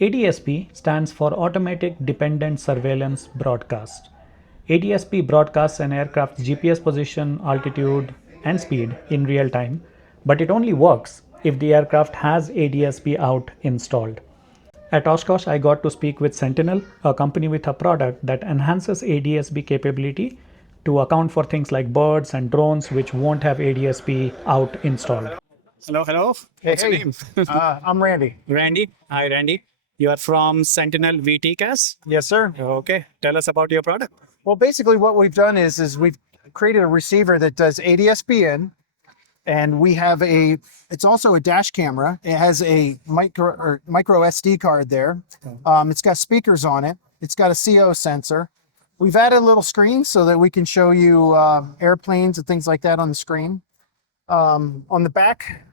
ADSB stands for Automatic Dependent Surveillance Broadcast. ADSB broadcasts an aircraft's GPS position, altitude, and speed in real time, but it only works if the aircraft has ADSB out installed. At Oshkosh, I got to speak with Sentinel, a company with a product that enhances ADSB capability to account for things like birds and drones which won't have ADSB out installed. Hello, hello. What's your name? I'm Randy. Randy. Hi, Randy. You are from Sentinel V-TCAS. Yes, sir. Okay. Tell us about your product. Well, basically what we've done is we've created a receiver that does ADSB in, and we have it's also a dash camera. It has a micro SD card there. It's got speakers on it. It's got a CO sensor. We've added a little screen so that we can show you airplanes and things like that on the screen. On the back,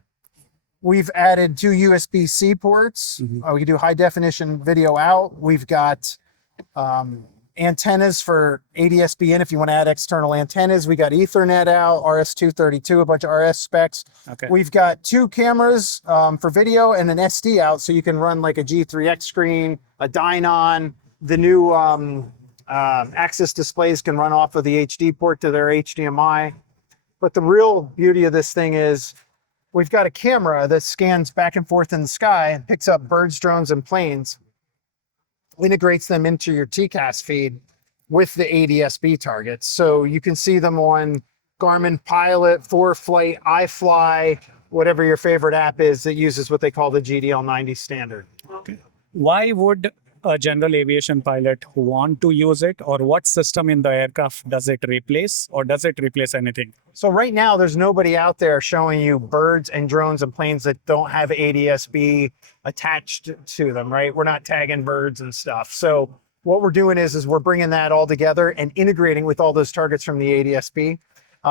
we've added 2 USB-C ports. We can do high definition video out. We've got antennas for ADSB in if you want to add external antennas. We got Ethernet out, RS-232, a bunch of RS specs. Okay. We've got 2 cameras for video and an SD out, so you can run like a G3X screen, a Dynon. The new Axis displays can run off of the HD port to their HDMI. But the real beauty of this thing is we've got a camera that scans back and forth in the sky and picks up birds, drones, and planes, integrates them into your TCAS feed with the ADSB targets. So you can see them on Garmin Pilot, ForeFlight, iFly, whatever your favorite app is that uses what they call the GDL90 standard. Okay. Why would a general aviation pilot want to use it, or what system in the aircraft does it replace, or does it replace anything? So right now, there's nobody out there showing you birds and drones and planes that don't have ADSB attached to them, right? We're not tagging birds and stuff. So what we're doing is we're bringing that all together and integrating with all those targets from the ADSB.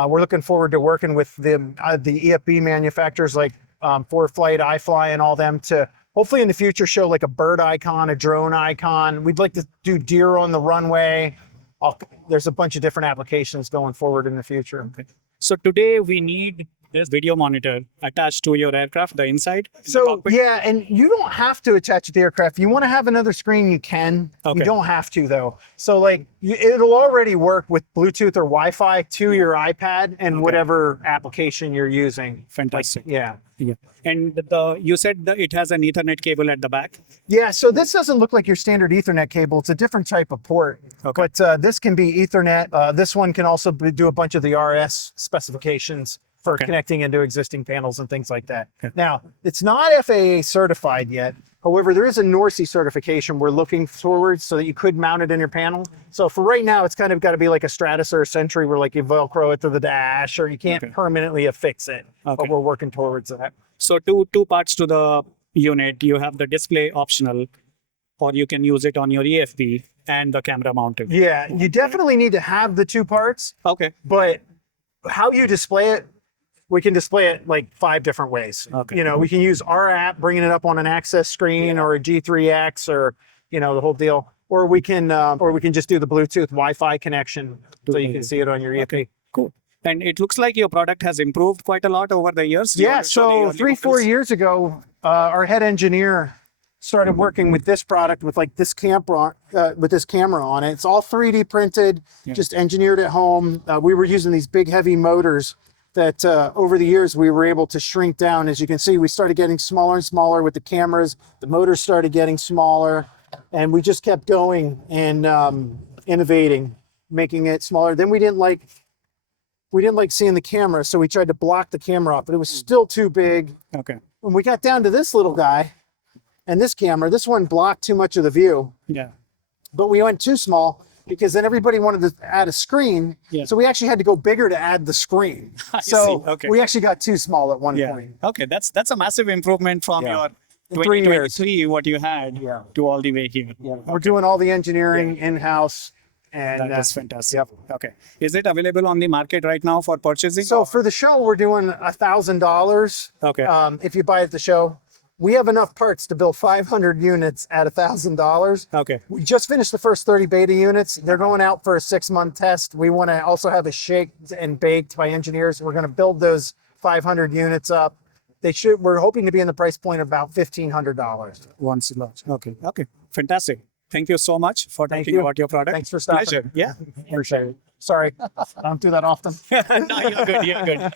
We're looking forward to working with the EFB manufacturers like ForeFlight, iFly, and all them to hopefully in the future show like a bird icon, a drone icon. We'd like to do deer on the runway. There's a bunch of different applications going forward in the future. Okay. So today we need this video monitor attached to your aircraft, the inside. So yeah, and you don't have to attach it to the aircraft. If you want to have another screen, you can. Okay. You don't have to though. So like it'll already work with Bluetooth or Wi-Fi to your iPad and whatever application you're using. Fantastic. Like, yeah. Yeah. And you said that it has an Ethernet cable at the back. Yeah, so this doesn't look like your standard Ethernet cable. It's a different type of port. Okay. But this can be Ethernet. This one can also do a bunch of the RS specifications for connecting into existing panels and things like that. Okay. Now, it's not FAA certified yet. However, there is a NORCE certification we're looking towards so that you could mount it in your panel. So for right now, it's kind of got to be like a Stratus or a Sentry where like you Velcro it to the dash or you can't permanently affix it. But we're working towards that. So two parts to the unit. You have the display optional, or you can use it on your EFB and the camera mounted. Yeah, you definitely need to have the 2 parts. Okay. But how you display it, we can display it like 5 different ways. Okay. You know, we can use our app, bringing it up on an access screen or a G3X or, you know, the whole deal. Or we can just do the Bluetooth Wi-Fi connection so you can see it on your EFB. Okay, cool. And it looks like your product has improved quite a lot over the years. Yeah, so 3-4 years ago, our head engineer started working with this product with like this camera on it. It's all 3D printed, just engineered at home. We were using these big heavy motors that over the years we were able to shrink down. As you can see, we started getting smaller and smaller with the cameras. The motors started getting smaller, and we just kept going and innovating, making it smaller. Then we didn't like seeing the camera, so we tried to block the camera off, but it was still too big. Okay. When we got down to this little guy and this camera, this one blocked too much of the view. Yeah. But we went too small because then everybody wanted to add a screen. Yeah. So we actually had to go bigger to add the screen. So we actually got too small at one point. Okay, that's a massive improvement from your 2023, what you had to all the way here. Yeah. We're doing all the engineering in-house. And that's fantastic. Yep. Okay. Is it available on the market right now for purchasing? So for the show, we're doing $1,000. Okay. If you buy at the show, we have enough parts to build 500 units at $1,000. Okay. We just finished the first 30 beta units. They're going out for a 6-month test. We want to also have it shaked and baked by engineers. We're going to build those 500 units up. We're hoping to be in the price point of about $1,500. Once launched. Okay. Okay. Fantastic. Thank you so much for Thank talking you. about your product. Thanks for stopping. Pleasure. Yeah. Appreciate it. Sorry, I don't do that often. No, you're good. You're good.